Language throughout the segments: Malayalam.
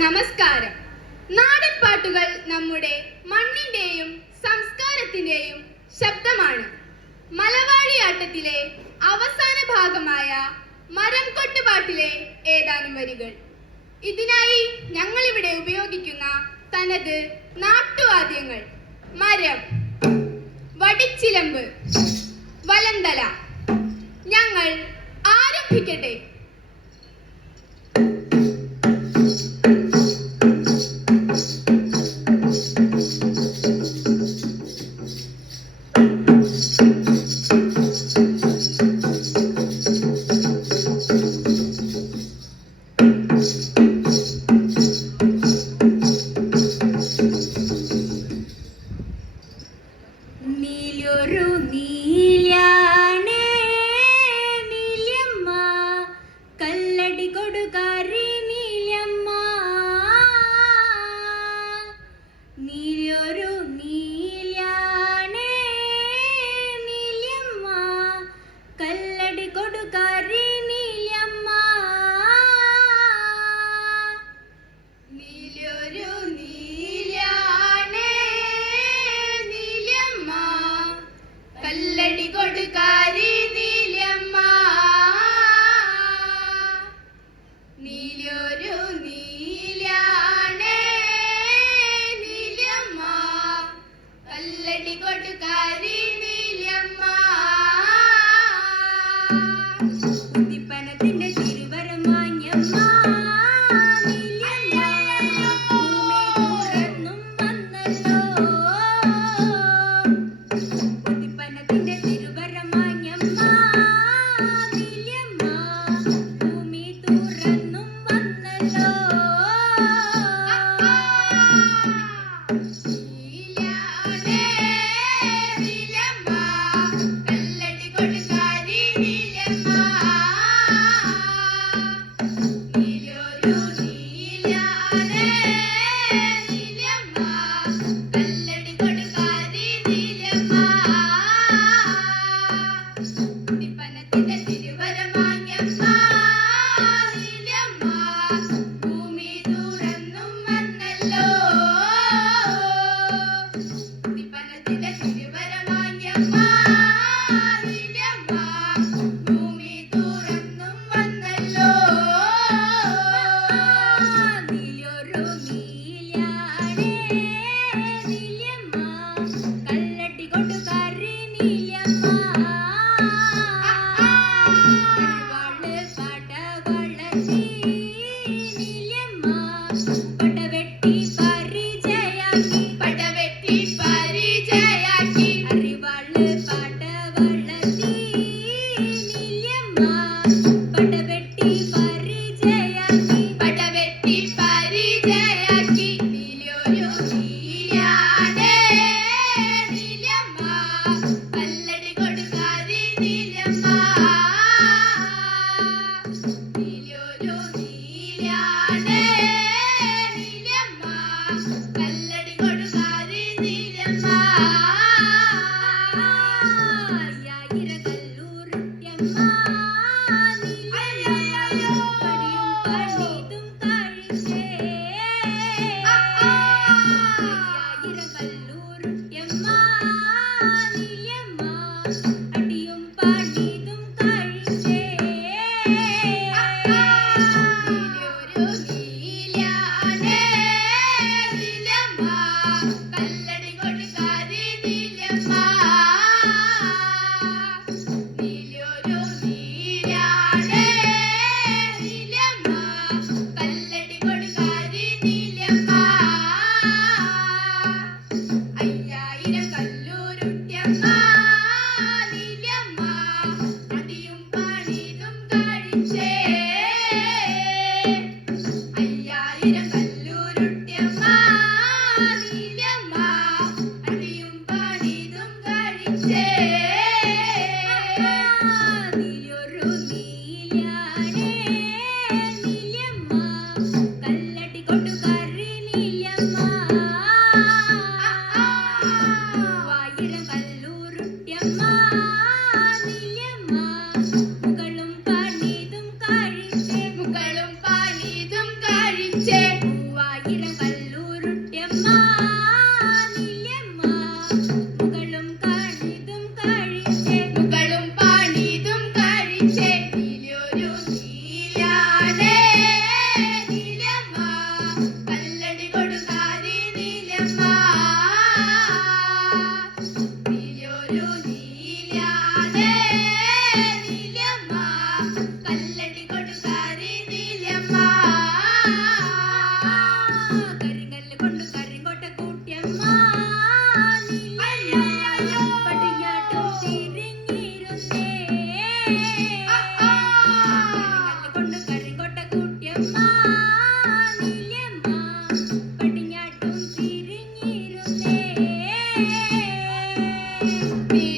നമസ്കാരം. നാടൻപാട്ടുകൾ നമ്മുടെ മണ്ണിന്റെയും സംസ്കാരത്തിന്റെയും ശബ്ദമാണ്. മലവാഴിയാട്ടത്തിലെ അവസാന ഭാഗമായ മരം കൊട്ടുപാട്ടിലെ ഏതാനും വരികൾ. ഇതിനായി ഞങ്ങളിവിടെ ഉപയോഗിക്കുന്ന തനത് നാട്ടുവാദ്യങ്ങൾ. മരം വടിച്ചിലമ്പ് വലന്തല. ഞങ്ങൾ ആരംഭിക്കട്ടെ. the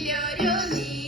料理。に